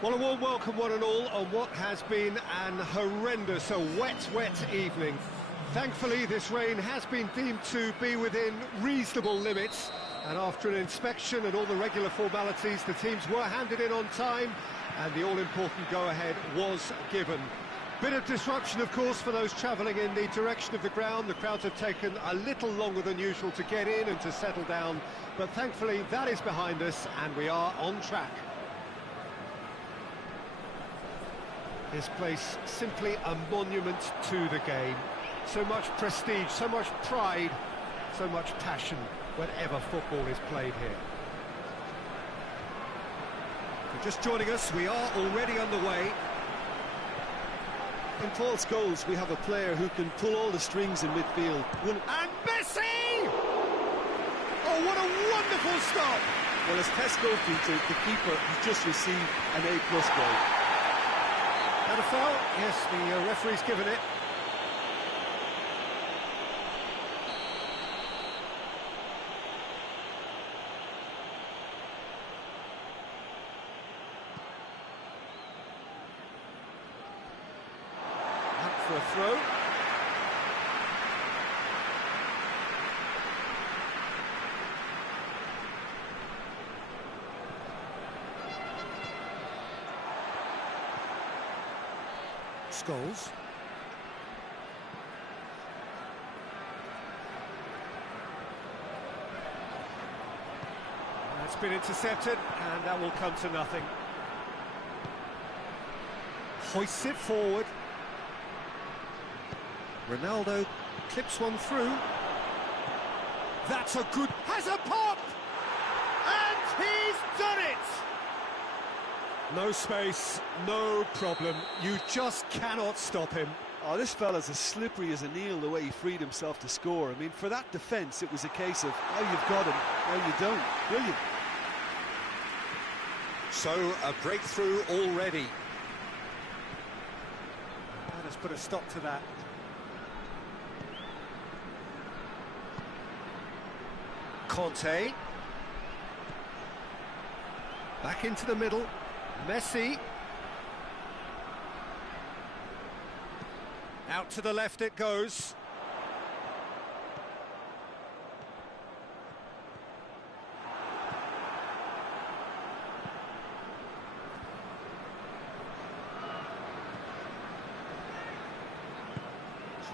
Well, a warm welcome, one and all, on what has been an horrendous, wet evening. Thankfully, this rain has been deemed to be within reasonable limits, and after an inspection and all the regular formalities, the teams were handed in on time, and the all-important go-ahead was given. Bit of disruption, of course, for those travelling in the direction of the ground. The crowds have taken a little longer than usual to get in and to settle down, but thankfully that is behind us, and we are on track. This place simply a monument to the game. So much prestige, so much pride, so much passion whenever football is played here. If you're just joining us, we are already underway. In Paul Scholes, we have a player who can pull all the strings in midfield. And Messi! Oh, what a wonderful stop! Well, as Tesco featured, the keeper has just received an A+ grade. And a foul? Yes, the referee's given it. Up for a throw. Scholes. That's been intercepted, and that will come to nothing. Hoists it forward. Ronaldo clips one through. That's a good... has a pop! And he's done it! No space, no problem. You just cannot stop him. Oh, this fella's as slippery as an eel the way he freed himself to score. I mean, for that defence, it was a case of, now you've got him, now you don't. Brilliant. So, a breakthrough already. That has put a stop to that. Conte. Back into the middle. Messi. Out to the left it goes.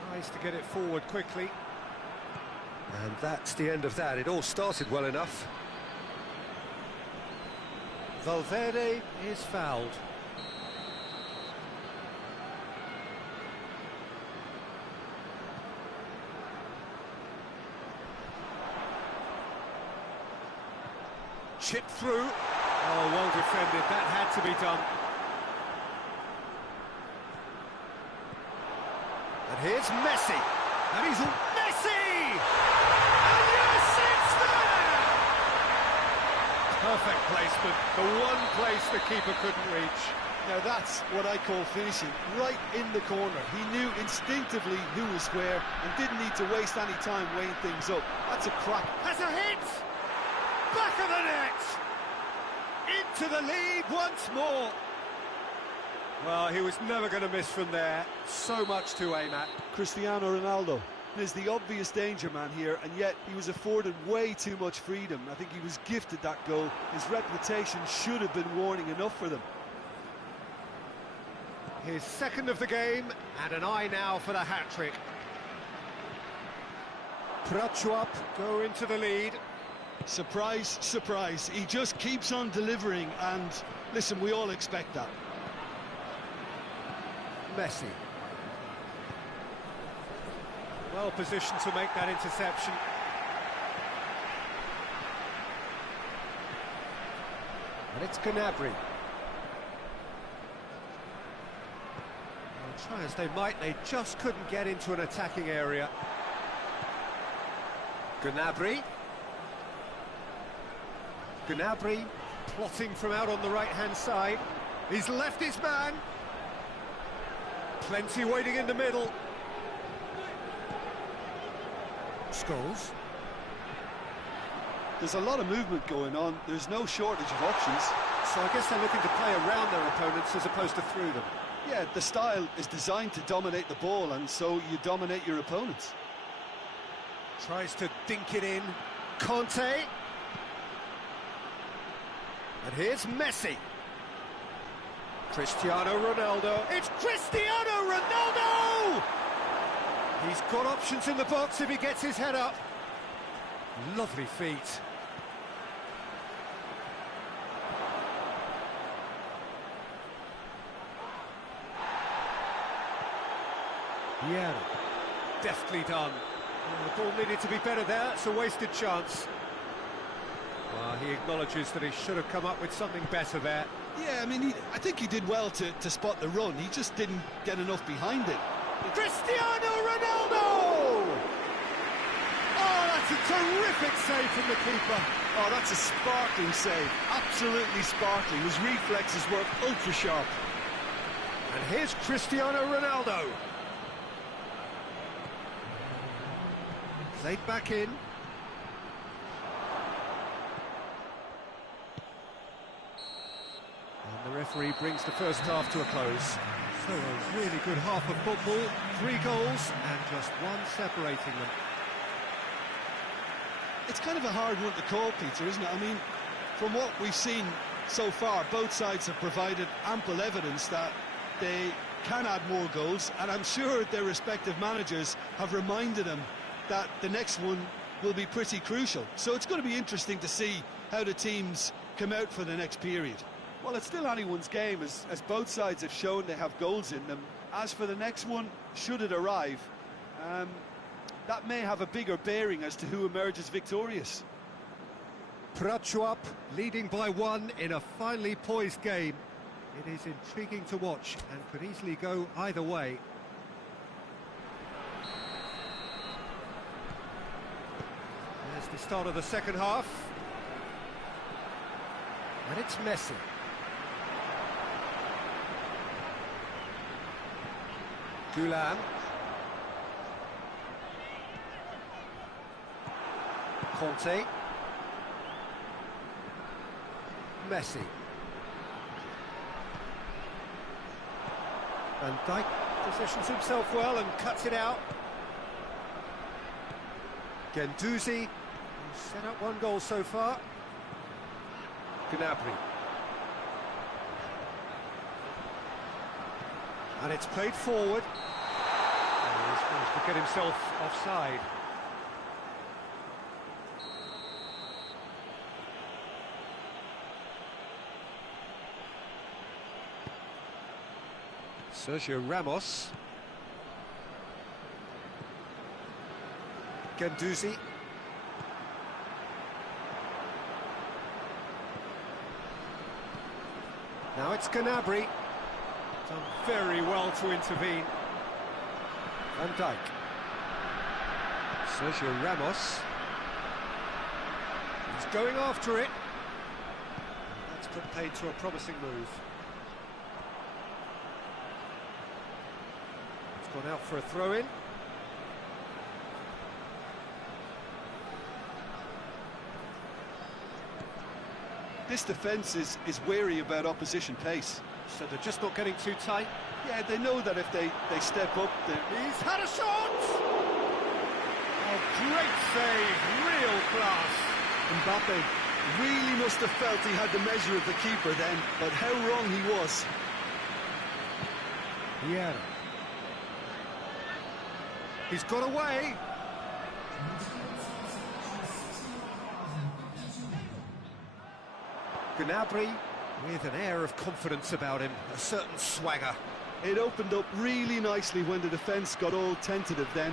Tries to get it forward quickly. And that's the end of that. It all started well enough. Valverde is fouled. Chip through. Oh, well defended. That had to be done. And here's Messi. And he's... Messi! And yes, it's there! Perfect placement. The one place the keeper couldn't reach. Now that's what I call finishing, right in the corner. He knew instinctively who was where and didn't need to waste any time weighing things up. That's a crack. Has a hit! Back of the net! Into the lead once more. Well, he was never going to miss from there. So much to aim at. Cristiano Ronaldo is the obvious danger man here, and yet he was afforded way too much freedom. I think he was gifted that goal. His reputation should have been warning enough for them. His second of the game, and an eye now for the hat-trick. Prachuap go into the lead. Surprise, surprise. He just keeps on delivering, and listen, we all expect that. Messi. Well positioned to make that interception. And it's Gnabry. Well, try as they might, they just couldn't get into an attacking area. Gnabry. Gnabry plotting from out on the right-hand side. He's left his man. Plenty waiting in the middle. Scholes. There's a lot of movement going on. There's no shortage of options. So I guess they're looking to play around their opponents as opposed to through them. Yeah, the style is designed to dominate the ball, and so you dominate your opponents. Tries to dink it in. Conte. And here's Messi. Cristiano Ronaldo. It's Cristiano Ronaldo! He's got options in the box if he gets his head up. Lovely feet. Yeah, deftly done. The ball needed to be better there. It's a wasted chance. Well, he acknowledges that he should have come up with something better there. Yeah, I mean, I think he did well to spot the run. He just didn't get enough behind it. Cristiano Ronaldo! Oh, that's a terrific save from the keeper. Oh, that's a sparkling save. Absolutely sparkling. His reflexes were ultra sharp. And here's Cristiano Ronaldo. Played back in. And the referee brings the first half to a close. So a really good half of football, 3 goals and just one separating them. It's kind of a hard one to call, Peter, isn't it? I mean, from what we've seen so far, both sides have provided ample evidence that they can add more goals, and I'm sure their respective managers have reminded them that the next one will be pretty crucial. So it's going to be interesting to see how the teams come out for the next period. Well, it's still anyone's game, as both sides have shown they have goals in them. As for the next one, should it arrive, that may have a bigger bearing as to who emerges victorious. Prachuap leading by 1 in a finely poised game. It is intriguing to watch and could easily go either way. There's the start of the second half. And it's Messi. Gulam. Conte. Messi. Van Dijk positions himself well and cuts it out. Guendouzi, who's set up 1 goal so far. Gnabry. And it's played forward. And he's managed to get himself offside. Sergio Ramos. Guendouzi. Now it's Gnabry. Done very well to intervene. Van Dijk. Sergio Ramos. He's going after it. That's put paid to a promising move. It's gone out for a throw-in. This defence is wary about opposition pace. So they're just not getting too tight. Yeah, they know that if they step up, he's had a shot! Oh, great save, real class. Mbappe really must have felt he had the measure of the keeper then, but how wrong he was. Yeah. He's got away. Gnabry with an air of confidence about him, a certain swagger. It opened up really nicely when the defence got all tentative then.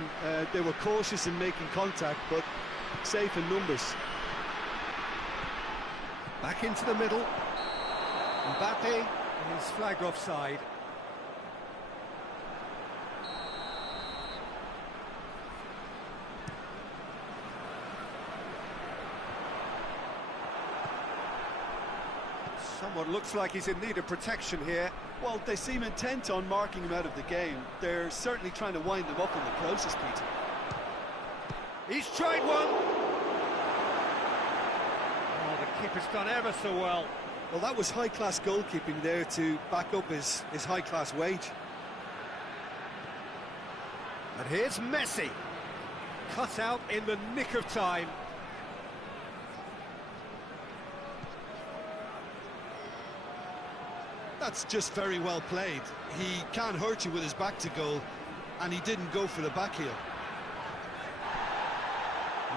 They were cautious in making contact, but safe in numbers. Back into the middle. Mbappe is flagged offside. Someone looks like he's in need of protection here. Well, they seem intent on marking him out of the game. They're certainly trying to wind him up in the process, Peter. He's tried one. Oh, the keeper's done ever so well. Well, that was high-class goalkeeping there to back up his high-class wage. And here's Messi. Cut out in the nick of time. That's just very well played. He can't hurt you with his back to goal, and he didn't go for the back heel.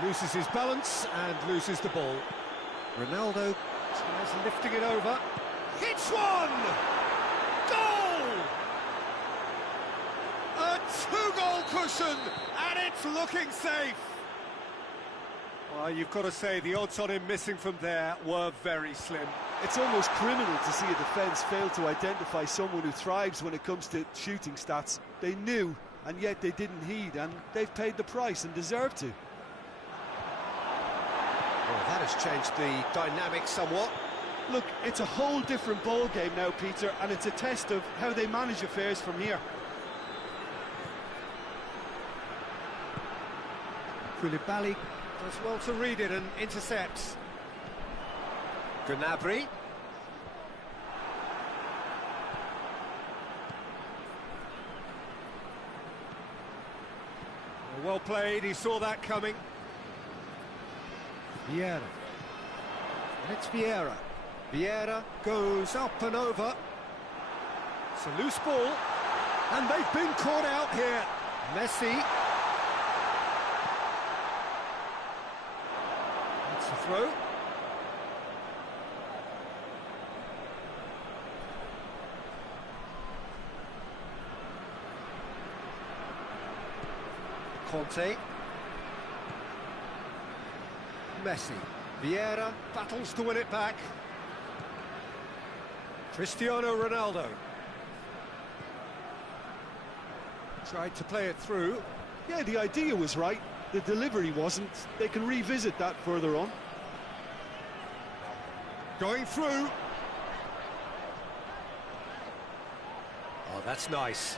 Loses his balance and loses the ball. Ronaldo tries lifting it over. Hits one! Goal! A two-goal cushion, and it's looking safe. Well, you've got to say the odds on him missing from there were very slim. It's almost criminal to see a defence fail to identify someone who thrives when it comes to shooting stats. They knew, and yet they didn't heed, and they've paid the price and deserve to. Well, that has changed the dynamic somewhat. Look, it's a whole different ball game now, Peter, and it's a test of how they manage affairs from here. Koulibaly does well to read it and intercepts. Gnabry. Well played, he saw that coming. Vieira. And it's Vieira. Vieira goes up and over. It's a loose ball. And they've been caught out here. Messi. That's a throw. Conte. Messi. Vieira battles to win it back. Cristiano Ronaldo. Tried to play it through. Yeah, the idea was right. The delivery wasn't. They can revisit that further on. Going through. Oh, that's nice.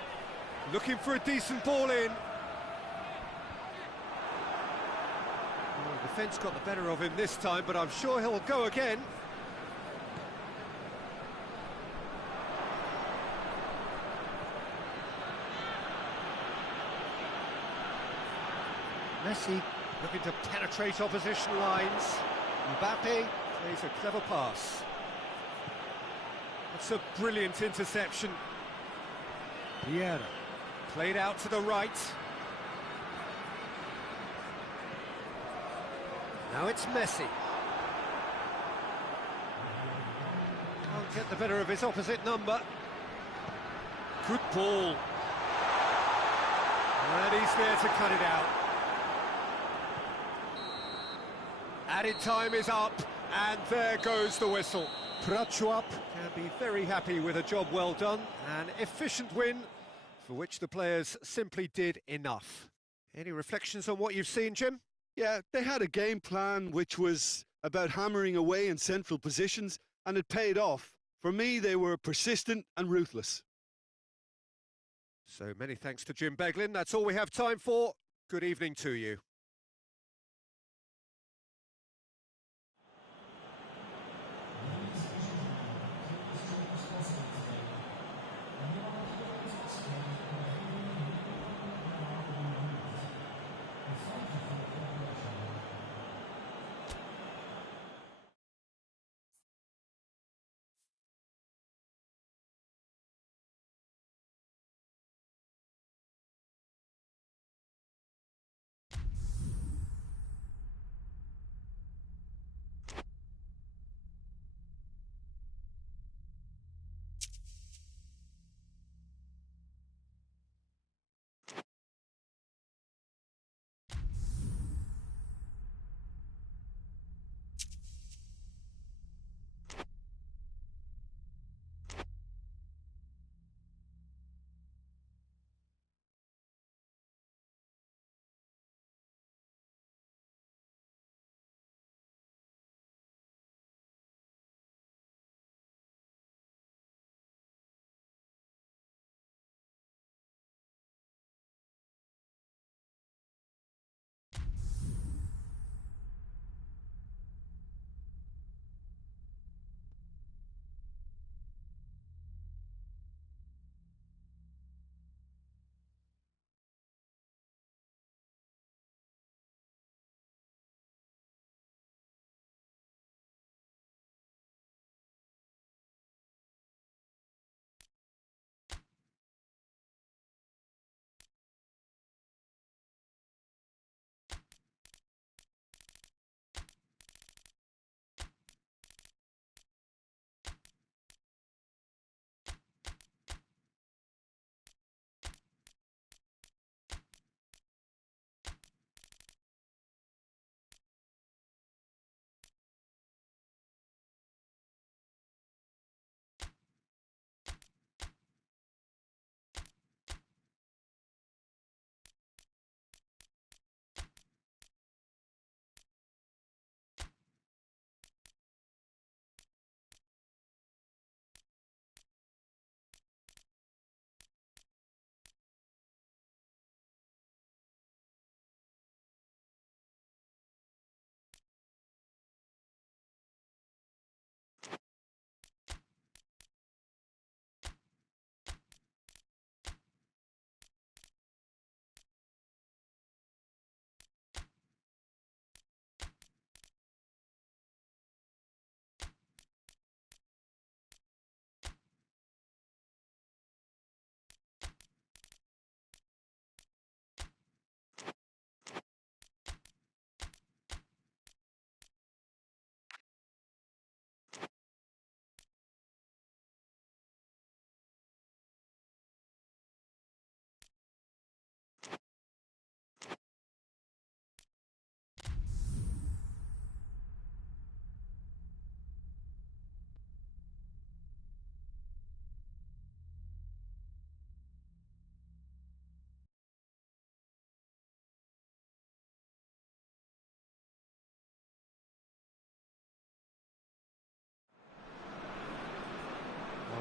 Looking for a decent ball in. Well, the defence got the better of him this time, but I'm sure he'll go again. Messi looking to penetrate opposition lines. Mbappe plays a clever pass. That's a brilliant interception. Vieira played out to the right. Now it's Messi. Can't get the better of his opposite number. Good ball. And he's there to cut it out. Added time is up, and there goes the whistle. Prachuap can be very happy with a job well done. An efficient win, for which the players simply did enough. Any reflections on what you've seen, Jim? Yeah, they had a game plan which was about hammering away in central positions, and it paid off. For me, they were persistent and ruthless. So many thanks to Jim Beglin. That's all we have time for. Good evening to you.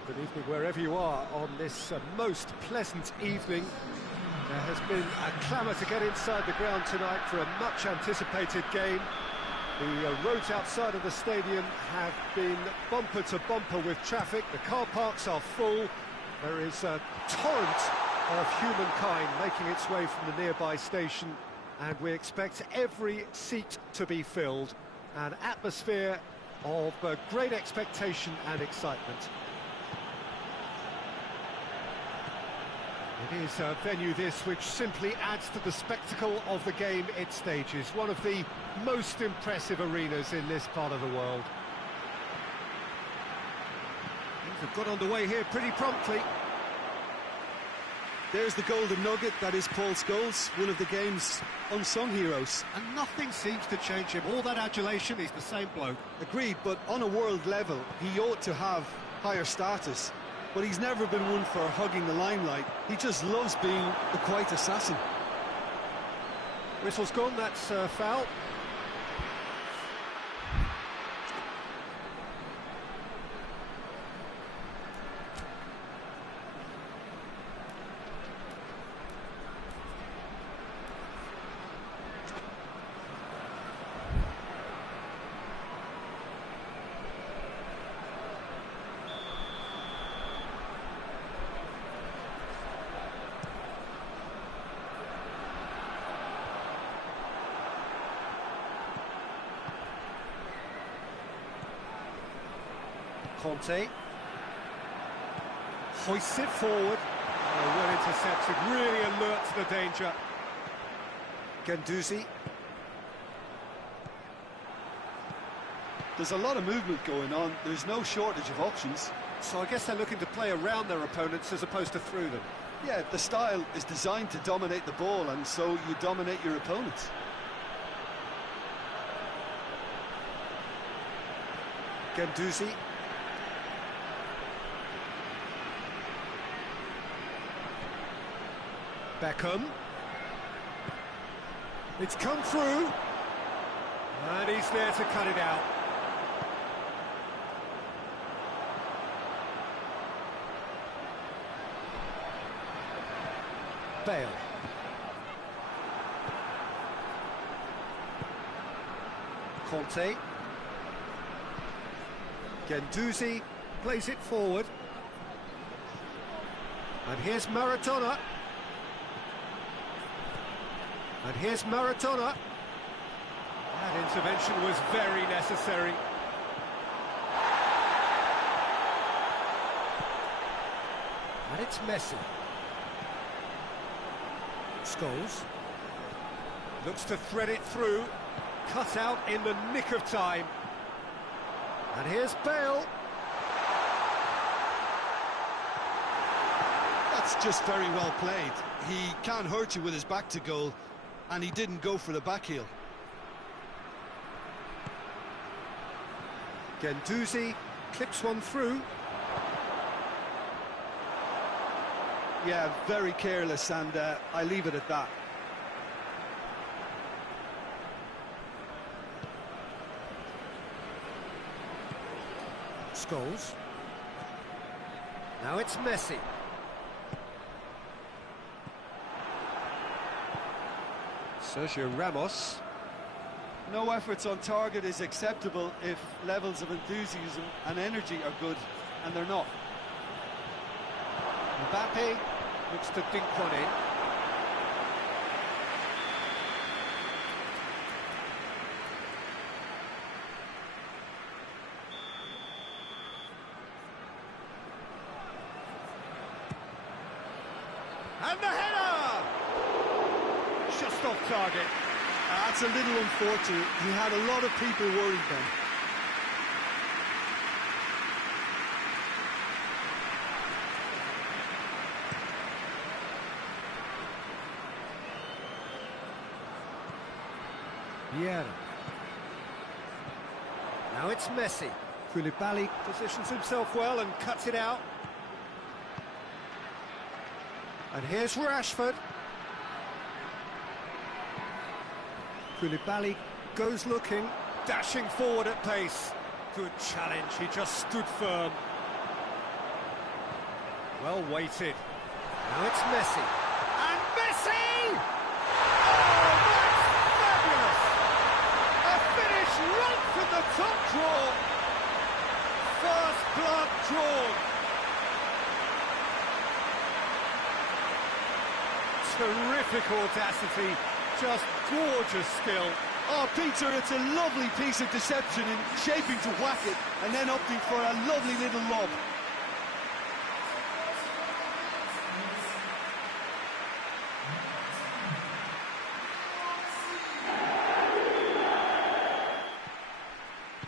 Good evening wherever you are on this most pleasant evening. There has been a clamour to get inside the ground tonight for a much-anticipated game. The roads outside of the stadium have been bumper to bumper with traffic. The car parks are full. There is a torrent of humankind making its way from the nearby station, and we expect every seat to be filled. An atmosphere of great expectation and excitement. It is a venue this which simply adds to the spectacle of the game it stages. One of the most impressive arenas in this part of the world. Things have got underway here pretty promptly. There's the golden nugget, that is Paul Scholes, one of the game's unsung heroes. And nothing seems to change him. All that adulation, he's the same bloke. Agreed, but on a world level, he ought to have higher status. But he's never been one for hugging the limelight. He just loves being the quiet assassin. Whistle's gone, that's foul. Conte hoists it forward. Oh, well intercepted, really alert to the danger. Guendouzi. There's a lot of movement going on. There's no shortage of options. So I guess they're looking to play around their opponents as opposed to through them. Yeah, the style is designed to dominate the ball, and so you dominate your opponents. Guendouzi. Beckham. It's come through. And he's there to cut it out. Bale. Conte. Guendouzi plays it forward. And here's Maradona. And here's Maradona. That intervention was very necessary. And it's Messi. Scholes. Looks to thread it through. Cut out in the nick of time. And here's Bale. That's just very well played. He can't hurt you with his back to goal, and he didn't go for the back heel. Guendouzi clips one through. Yeah, very careless, and I leave it at that. Scholes. Now it's Messi. Sergio Ramos. No efforts on target is acceptable if levels of enthusiasm and energy are good, and they're not. Mbappe looks to dink one in. And the header! Just off target. That's a little unfortunate. He had a lot of people worried then. Vieira. Now it's Messi. Koulibaly positions himself well and cuts it out. And here's Rashford. Koulibaly goes looking, dashing forward at pace. Good challenge, he just stood firm. Well weighted. Now it's Messi. And Messi! Oh, that's fabulous! A finish right from the top draw. First blood drawn. Terrific audacity, just gorgeous skill. Oh, Peter, it's a lovely piece of deception in shaping to whack it and then opting for a lovely little lob.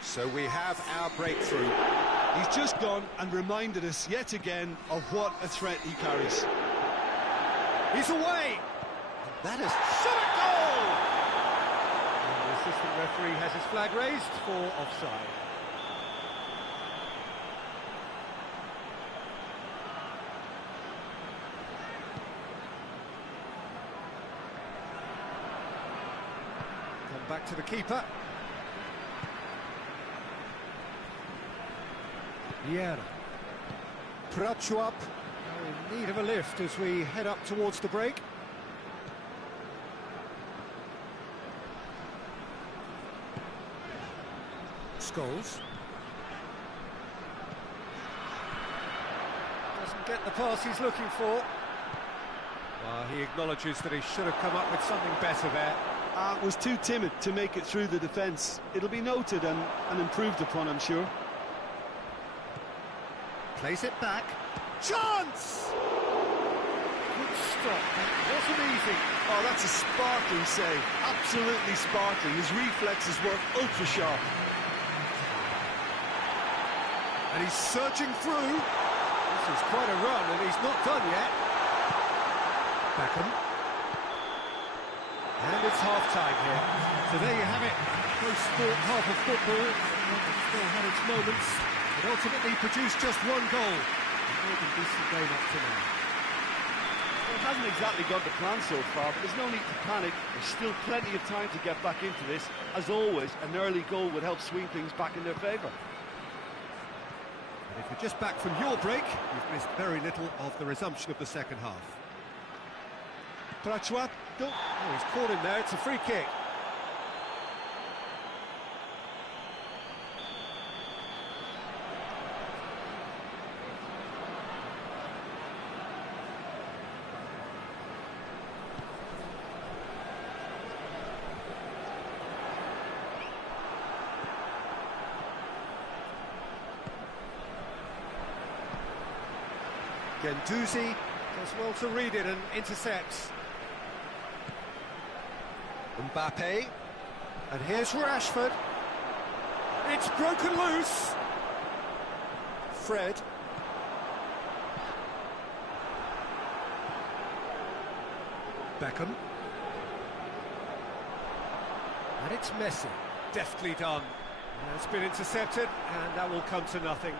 So we have our breakthrough. He's just gone and reminded us yet again of what a threat he carries. He's away! And that is shot a goal! And the assistant referee has his flag raised for offside. Come back to the keeper. Vieira. Prachuap. In need of a lift as we head up towards the break. Scholes. Doesn't get the pass he's looking for. Well, he acknowledges that he should have come up with something better there. Was too timid to make it through the defence. It'll be noted and improved upon, I'm sure. Plays it back. Chance! Good stop. That wasn't easy. Oh, that's a sparkling save. Absolutely sparkling. His reflexes were ultra sharp. And he's surging through. This is quite a run, and he's not done yet. Beckham. And it's half-time here. So there you have it. Close sport, half of football. It still had its moments. It ultimately produced just one goal. A decent game up to now. Well, it hasn't exactly gone to plan so far, but there's no need to panic. There's still plenty of time to get back into this. As always, an early goal would help swing things back in their favour. And if you're just back from your break, you've missed very little of the resumption of the second half. Prachuap. Oh, he's caught him there. It's a free kick. Guendouzi does well to read it and intercepts. Mbappe, and here's Rashford. It's broken loose. Fred. Beckham. And it's Messi. Deftly done. It's been intercepted, and that will come to nothing.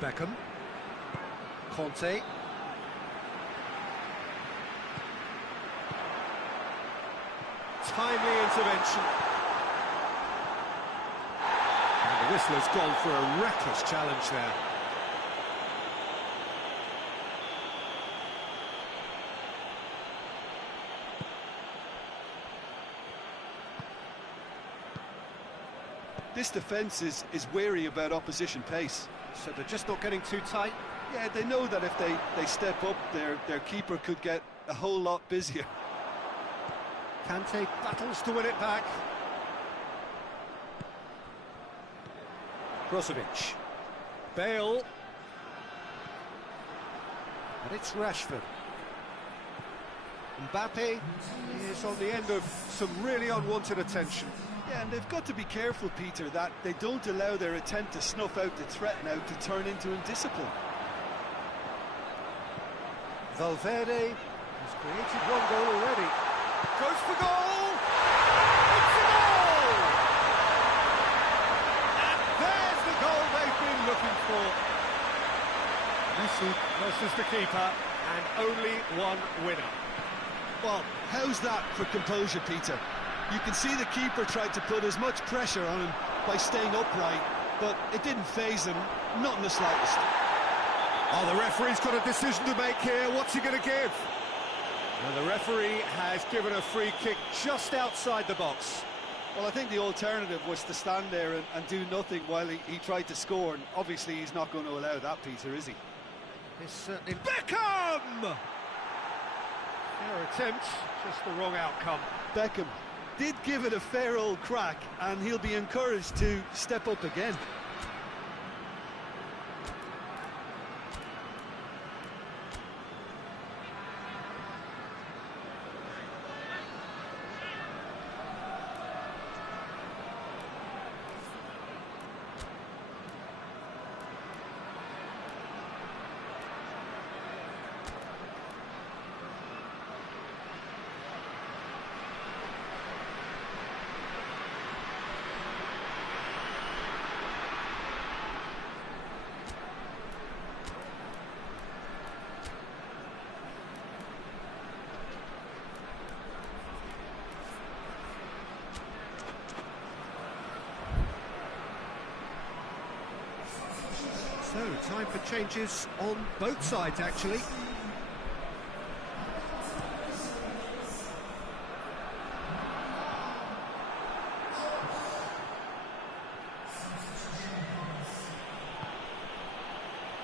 Beckham. Conte. Timely intervention. And the whistler's gone for a reckless challenge there. This defence is wary about opposition pace. So they're just not getting too tight. Yeah, they know that if they step up, their keeper could get a whole lot busier. Kante battles to win it back. Brozovic. Bale. And it's Rashford. Mbappe is on the end of some really unwanted attention. Yeah, and they've got to be careful, Peter, that they don't allow their attempt to snuff out the threat now to turn into indiscipline. Valverde has created one goal already. Goes for goal! It's a goal! And there's the goal they've been looking for. Messi versus the keeper, and only one winner. Well, how's that for composure, Peter? You can see the keeper tried to put as much pressure on him by staying upright, but it didn't faze him, not in the slightest. Oh, the referee's got a decision to make here. What's he going to give? And the referee has given a free kick just outside the box. Well, I think the alternative was to stand there and do nothing while he tried to score, and obviously he's not going to allow that, Peter, is he? It's certainly... Beckham! Fair attempt, just the wrong outcome. Beckham did give it a fair old crack, and he'll be encouraged to step up again. So, time for changes on both sides, actually.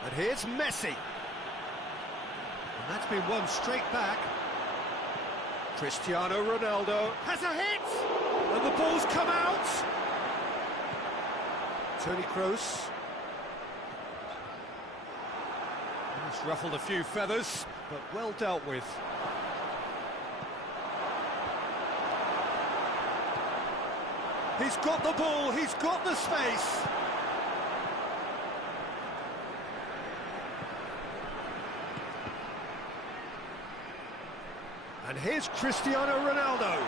And here's Messi. And that's been won straight back. Cristiano Ronaldo has a hit! And the ball's come out! Toni Kroos. It's ruffled a few feathers, but well dealt with. He's got the ball, he's got the space. And here's Cristiano Ronaldo.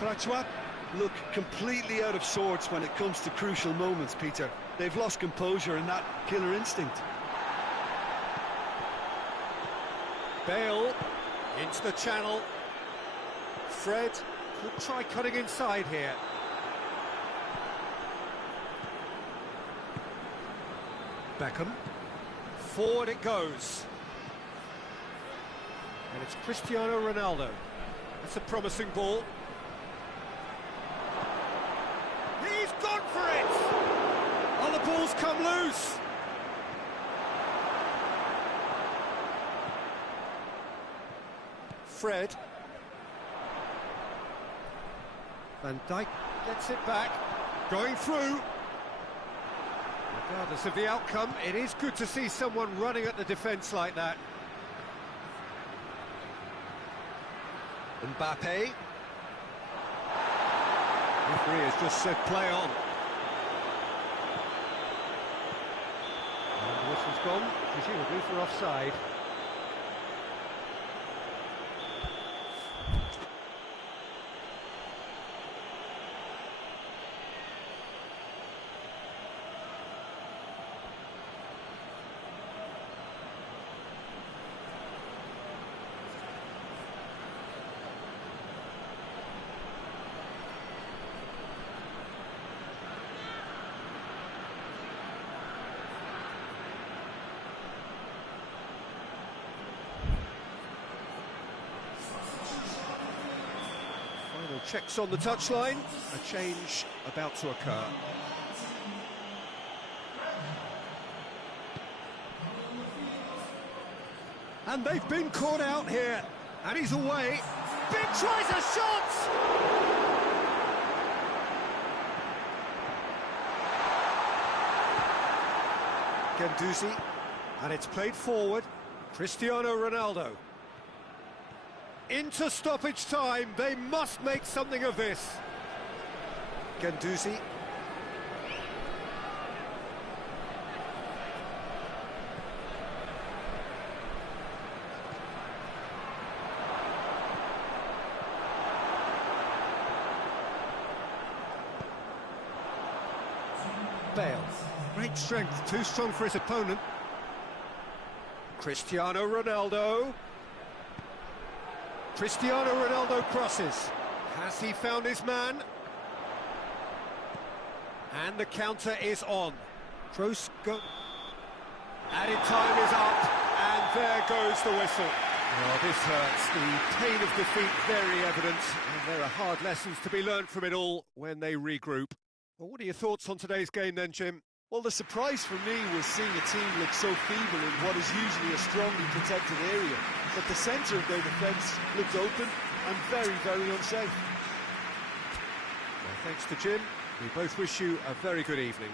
Prachuap look completely out of sorts when it comes to crucial moments, Peter. They've lost composure and that killer instinct. Bale into the channel. Fred could try cutting inside here. Beckham. Forward it goes. And it's Cristiano Ronaldo. That's a promising ball. He's gone for it! Oh, the ball's come loose! Fred. Van Dijk gets it back. Going through. Regardless of the outcome, it is good to see someone running at the defence like that. Mbappe. Referee has just said play on. And the whistle's gone, presumably for offside. Checks on the touchline, a change about to occur. And they've been caught out here, and he's away. Big tries a shot! Guendouzi, and it's played forward. Cristiano Ronaldo. Into stoppage time, they must make something of this. Guendouzi. Bale. Great strength, too strong for his opponent. Cristiano Ronaldo. Cristiano Ronaldo crosses. Has he found his man? And the counter is on. Kroos go. Added time is up, and there goes the whistle. Oh, this hurts. The pain of defeat very evident, and there are hard lessons to be learned from it all when they regroup. Well, what are your thoughts on today's game then, Jim? Well, the surprise for me was seeing a team look so feeble in what is usually a strongly protected area. But the centre of their defence looked open and very, very unsafe. Well, thanks to Jim. We both wish you a very good evening.